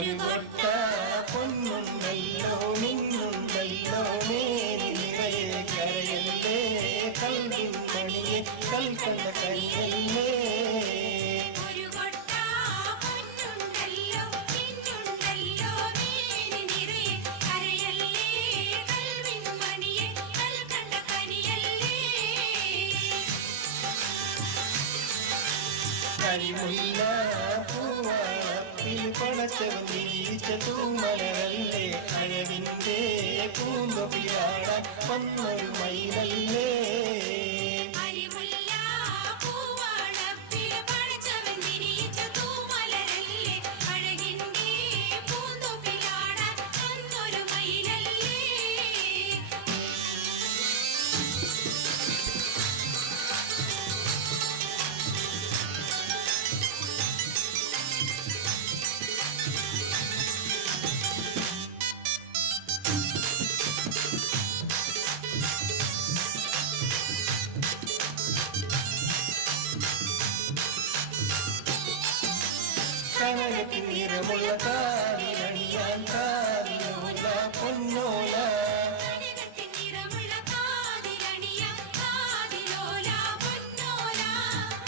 ഒരു കൊട്ട പൊന്നുണ്ടല്ലോ മിന്നുണ്ടല്ലോ മേനി നിറയെ കരയല്ലേ കൽവിൻ മണിയെ കൽക്കണ്ട കനിയല്ലേ കരിമുല്ല പൂവാളത്തിൽ പടച്ചവൻ വിരിച്ച തൂമലരല്ലേ അഴവിന്റെ പൂന്തൊപ്പിലാടാൻ വന്നൊരു മയിലല്ലേ കനകത്തിൻ നിറമുള്ള കാതിലണിയാൻ കാതിലോല പൊന്നോല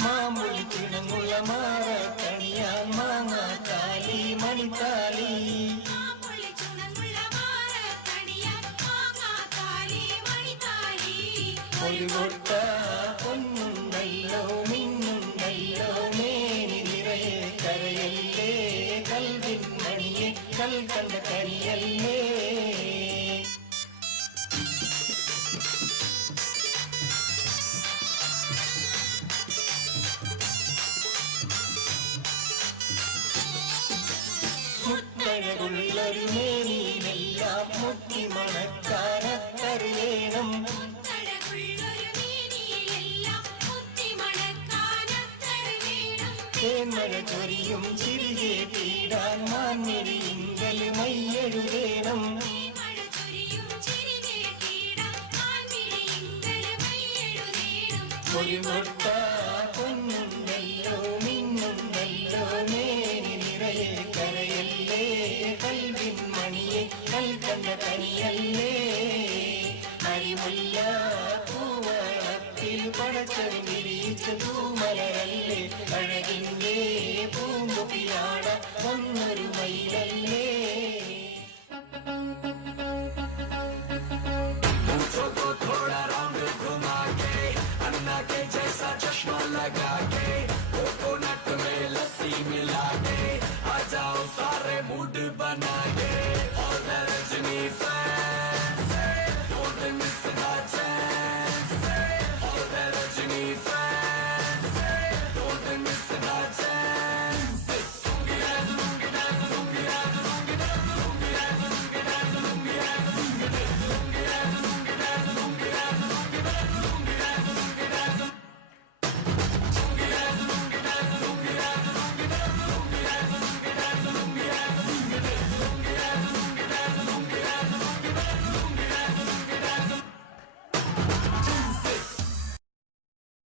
മാമ്പുളി ചിണങ്ങുള്ള മാറ കണിയാൻ മാങ്ങാത്താലി മണിത്താലി ഒരു കൊട്ട പൊന്നുണ്ടല്ലോ മിന്നുണ്ടല്ലോ മേനി നിറയെ കരയല്ലേ കൽവിൻ മണിയെ കൽക്കണ്ട കനിയല്ലേ മുത്തഴകുള്ളൊരു മേനിയിലെല്ലാം മുത്തി മണക്കാനത്തറിയണം തേന്മഴ ചൊരിയും ചിരികേട്ടിടാൻ മാന്നിരിങ്കൽ മയ്യെഴുതേണം ഒരു കൊട്ട പൊന്നുണ്ടല്ലോ മിന്നുണ്ടല്ലോ മേനി നിറയെ കരയല്ലേ കൽവിൻ മണിയെ കൽക്കണ്ട കനിയല്ലേ അരിമുല്ല പൂവളത്തിൽ പടച്ചവൻ വിരിച്ച തൂമലരല്ലേ അഴകിന്റെ പൂന്തൊപ്പിലാട വന്നൊരു മയിലല്ലേ